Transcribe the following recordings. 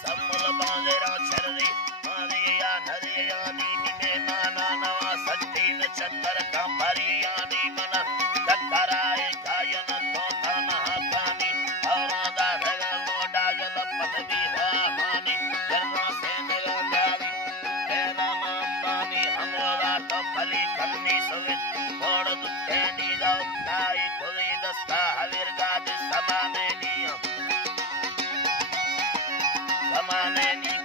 सम्मल बांधेरा छरदी मानिया नदिया नी में माना नवा सट्टी में चतर का परिया नी मना तकराए कायन तो तना कानी और आदा धगा लोडा जल पतवी रामानी जन्ना से नगारी तेरा नाम बानी हमरा तो खली कलमी सवित और दुखे नी दाव ताई खुली दस्ता हवीर गाद समाने नी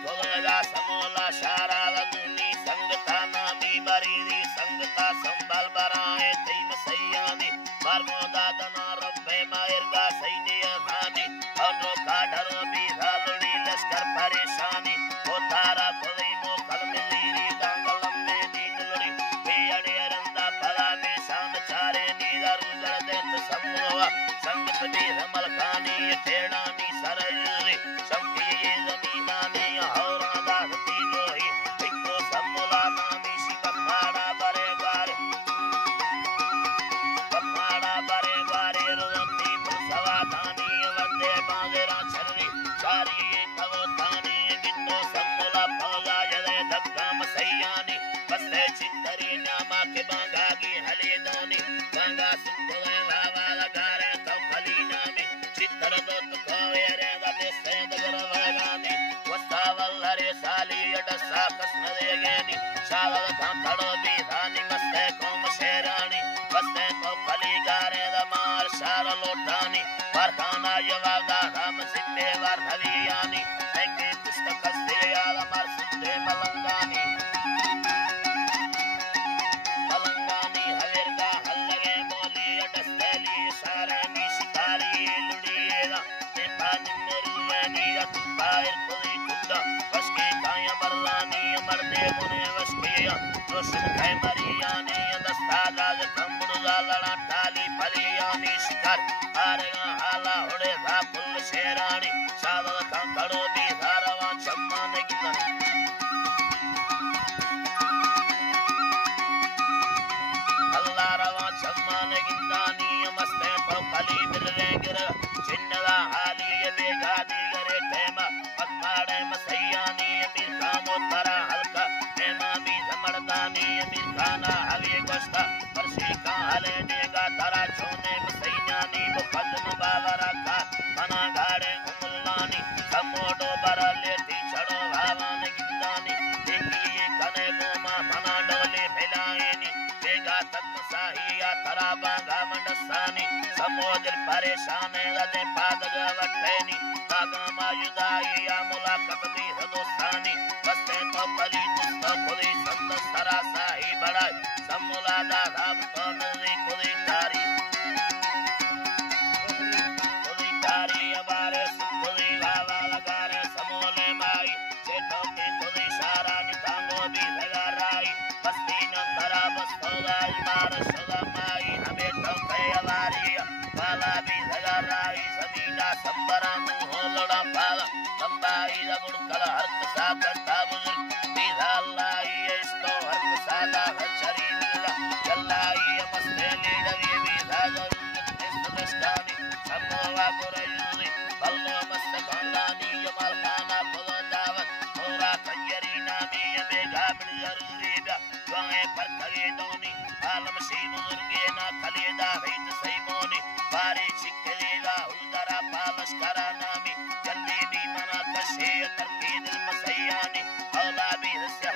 कोगा समोला शारावनी संगता नामी बरीदी संगता संबल बराए तीम सैयानी मरमोदा दना रब्बे मायरगा सैनिया खानी और काढरो भी धालड़ी लश्कर परेशानी ओ तारा खुदी मो कल मिलीरी गांगलम में नीलड़ी बेअड़े रंदा भला में शाम चारे नी दरुजर देत समोवा संगत भी रमल खानी ठेड़ा नी सरजरी शंकी शावल खड़ो भी धानी मस्ते कोम शेरानी मस्ते को खली गारे दमार शार लोटानी वरखाना यवागा हम सिद्धे वर हवियानी ऐके पुस्तक से याद मर सिद्धे मलंगानी हवेरगा हल्लगे बोली अडस्तेली सारे नी शिकारी लुड़ीरा ते पानी मरुनी अतुबायर कोई खुदा बसके काया बरलानी मरदे मुने सुखे मरियानी दस्ता राज कंबुड़ा लड़ा टाली फलियानी शिकार आरेगा हाला होड़े धा फुल शेरानी सावल खड़ो भी धारवा चम्मा ने गिननी अल्लाह रवा चम्मा ने गिननी मस्ते तो खली बिररे गिर चिन्नला हाली ये बेगा दिगरे टेमा पगमाड़े मसैयानी अमीर कामो तरा हल्का मर्दानी अमीर खाना हवे गोश्ता परसी का हले देगा तारा छोने मसैयानी मुकदम बावरा का मना गाड़े उमुल्लानी समोडो बरा लेती छड़ो भावान गिंदानी देखिए कने गोमा मना डोले फैलाएनी देगा तक साहिया तारा बागा मंडसानी समोदिल परेशान लदे पादग वट्टेनी बागा मायुदाई या मुलाकात भी हदोस्तानी बस्ते तो पली तो खुदी सरा साही बड़ा समूला दाधाब तो नजरी खुदी तारी अबारे खुदी लावा लगारे समूले माई चेटो की खुदी सारा निकांगो भी लगा राई बस्ती नंदरा बस्तोगाई मार सदा माई हमें तो कई अबारी वाला भी लगा राई समीना संबरा मुँह लड़ा पाला संबाई दबुड़ कल हर्क साकता बुजुर्ग बिधालाई इसको हर्क सादा हचरी मिला जल्लाई मस्ते लीडरी बिधागा इस्तदस्तानी समवा गुरयुली बल्लो मस्त खानदानी यमल खाना खुदा दावत होरा कंजरी नामी यमेगा मिल जरूरी ब्या जुआए पर खगे दोनी आलम सी बुजुर्गे ना खलेदा हित सैमोनी बारी चिक्कलेगा उदरा पालस करा नामी जल्दी भी मना कशे तरकी दिल मसैयानी औला भी हस्य